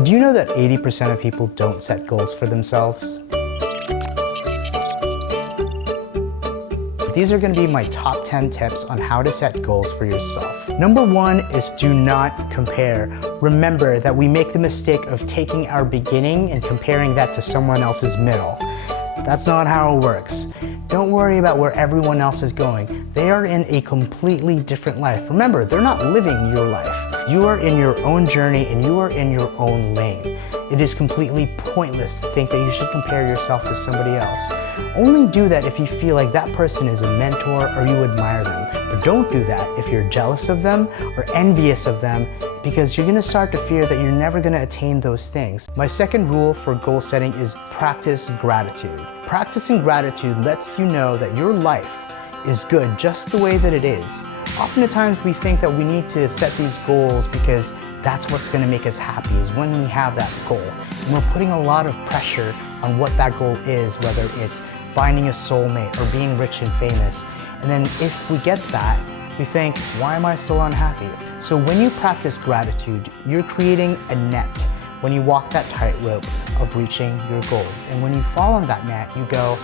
Did you know that 80% of people don't set goals for themselves? These are going to be my top 10 tips on how to set goals for yourself. Number one is do not compare. Remember that we make the mistake of taking our beginning and comparing that to someone else's middle. That's not how it works. Don't worry about where everyone else is going. They are in a completely different life. Remember, they're not living your life. You are in your own journey and you are in your own lane. It is completely pointless to think that you should compare yourself to somebody else. Only do that if you feel like that person is a mentor or you admire them. But don't do that if you're jealous of them or envious of them, because you're gonna start to fear that you're never gonna attain those things. My second rule for goal setting is practice gratitude. Practicing gratitude lets you know that your life is good just the way that it is. Oftentimes we think that we need to set these goals because that's what's going to make us happy, is when we have that goal. And we're putting a lot of pressure on what that goal is, whether it's finding a soulmate or being rich and famous. And then if we get that, we think, why am I still unhappy? So when you practice gratitude, you're creating a net when you walk that tightrope of reaching your goals. And when you fall on that net, you go,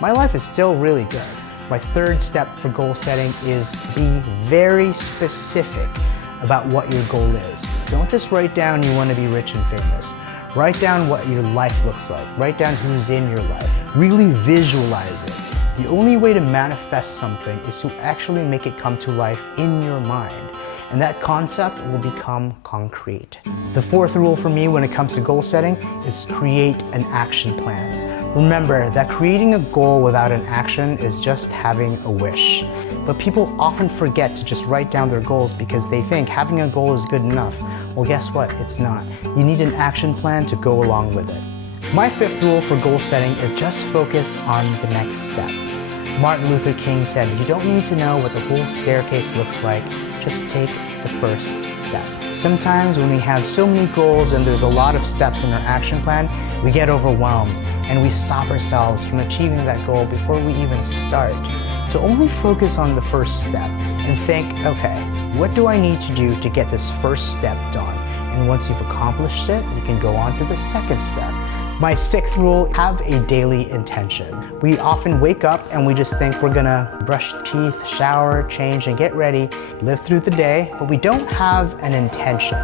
my life is still really good. My third step for goal setting is be very specific about what your goal is. Don't just write down you want to be rich and famous. Write down what your life looks like. Write down who's in your life. Really visualize it. The only way to manifest something is to actually make it come to life in your mind. And that concept will become concrete. The fourth rule for me when it comes to goal setting is create an action plan. Remember that creating a goal without an action is just having a wish. But people often forget to just write down their goals because they think having a goal is good enough. Well, guess what? It's not. You need an action plan to go along with it. My fifth rule for goal setting is just focus on the next step. Martin Luther King said, you don't need to know what the whole staircase looks like, just take the first step. Sometimes when we have so many goals and there's a lot of steps in our action plan, we get overwhelmed and we stop ourselves from achieving that goal before we even start. So only focus on the first step and think, okay, what do I need to do to get this first step done? And once you've accomplished it, you can go on to the second step. My sixth rule, have a daily intention. We often wake up and we just think we're gonna brush teeth, shower, change, and get ready, live through the day, but we don't have an intention.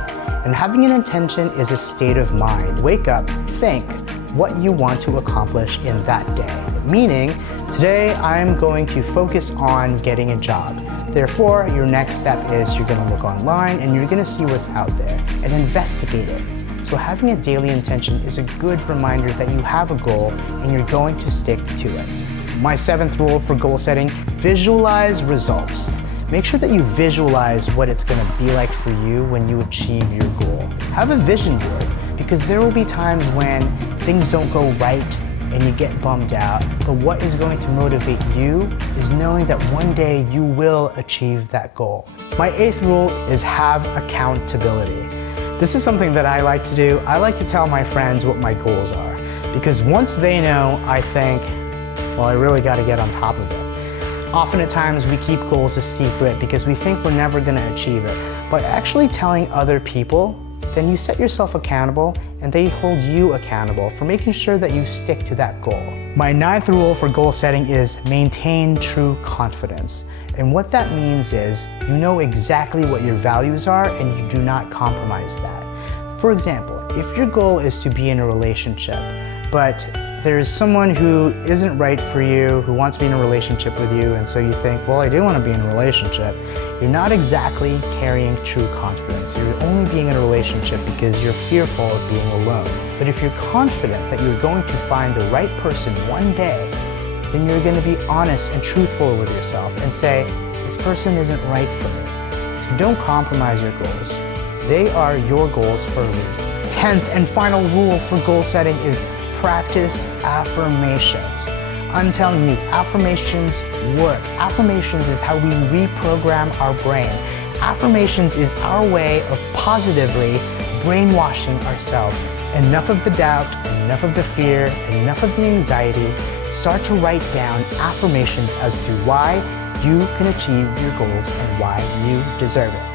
And having an intention is a state of mind. Wake up, think what you want to accomplish in that day. Meaning, today I'm going to focus on getting a job. Therefore, your next step is you're gonna look online and you're gonna see what's out there and investigate it. So having a daily intention is a good reminder that you have a goal and you're going to stick to it. My seventh rule for goal setting, visualize results. Make sure that you visualize what it's gonna be like for you when you achieve your goal. Have a vision board, because there will be times when things don't go right and you get bummed out, but what is going to motivate you is knowing that one day you will achieve that goal. My eighth rule is have accountability. This is something that I like to do. I like to tell my friends what my goals are, because once they know, I think, well, I really got to get on top of it. Often at times we keep goals a secret because we think we're never going to achieve it. By actually telling other people, then you set yourself accountable and they hold you accountable for making sure that you stick to that goal. My ninth rule for goal setting is maintain true confidence. And what that means is you know exactly what your values are and you do not compromise that. For example, if your goal is to be in a relationship, but there's someone who isn't right for you, who wants to be in a relationship with you, and so you think, well, I do want to be in a relationship, you're not exactly carrying true confidence. You're only being in a relationship because you're fearful of being alone. But if you're confident that you're going to find the right person one day, then you're going to be honest and truthful with yourself and say, this person isn't right for me. So don't compromise your goals. They are your goals for a reason. 10th and final rule for goal setting is practice affirmations. I'm telling you, affirmations work. Affirmations is how we reprogram our brain. Affirmations is our way of positively brainwashing ourselves. Enough of the doubt, enough of the fear, enough of the anxiety. Start to write down affirmations as to why you can achieve your goals and why you deserve it.